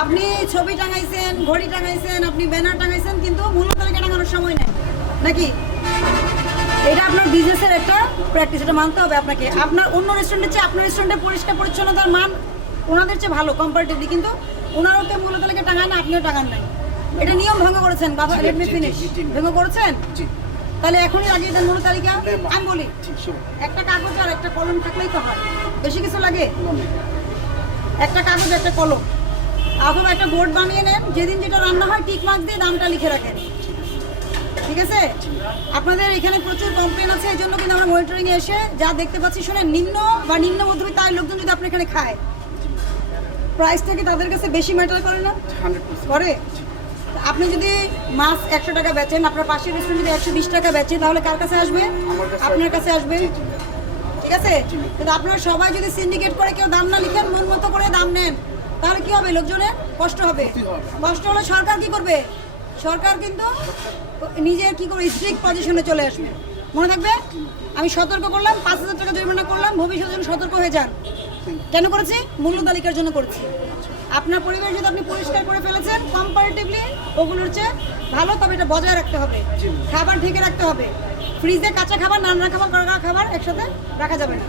আপনি ছবি টাঙাইছেন, ঘড়ি টাঙাইছেন, আপনি ব্যানার টাঙাইছেন, কিন্তু মূল্য তালিকা টাঙানোর সময় নেই নাকি? এটা আপনার বিজনেসের একটা প্র্যাকটিস, এটা মানতে হবে আপনাকে। আপনার অন্য রেস্টুরেন্টের চেয়ে আপনার রেস্টুরেন্টের পরিষ্কার পরিচ্ছন্নতার মান ওনাদের চেয়ে ভালো কম্পারেটিভলি, কিন্তু ওনারও তো মূল্য তালিকা টাঙান না, আপনিও টাঙান নাই। এটা নিয়ম ভঙ্গ করেছেন বাবা। Let me finish. ভঙ্গ করেছেন, তাহলে এখনই লাগিয়ে দেন মূল্য তালিকা। আমি বলি, একটা কাগজ আর একটা কলম থাকলেই তো হয়, বেশি কিছু লাগে? একটা কাগজ একটা কলম অথবা একটা বোর্ড বানিয়ে নেন, যেদিন যেটা রান্না হয় টিক মার্ক দিয়ে দামটা লিখে রাখেন, ঠিক আছে? আপনাদের এখানে প্রচুর কমপ্লেন আছে, এই জন্য কিন্তু আমরা মনিটরিংয়ে এসে যা দেখতে পাচ্ছি, শুনে নিম্ন বা নিম্ন মধ্যবিত্ত আয়ের লোকজন যদি আপনার এখানে খায়, প্রাইসটা কি তাদের কাছে বেশি ম্যাটার করে না? করে। আপনি যদি মাছ 100 টাকা বেচেন, আপনার পাশের রেস্টুরেন্ট যদি 120 টাকা বেচে, তাহলে কার কাছে আসবে? আপনার কাছে আসবে, ঠিক আছে? কিন্তু আপনারা সবাই যদি সিন্ডিকেট করে কেউ দাম না লিখেন, মন মতো করে দাম নেন, তাহলে কি হবে? লোকজনের কষ্ট হবে। কষ্ট হলে সরকার কি করবে? সরকার কিন্তু নিজের কি করে স্ট্রিক্ট পজিশনে চলে আসবে, মনে থাকবে। আমি সতর্ক করলাম, 5000 টাকা জরিমানা করলাম, ভবিষ্যতে যেন সতর্ক হয়ে যান। কেন করেছি? মূল্য তালিকার জন্য করেছি। আপনার পরিবার যদি আপনি পরিষ্কার করে ফেলেছেন, কম্পারেটিভলি ওগুলোর চেয়ে ভালো, তবে এটা বজায় রাখতে হবে। খাবার ঢেকে রাখতে হবে। ফ্রিজে কাঁচা খাবার, রান্না খাবার, করা খাবার একসাথে রাখা যাবে না।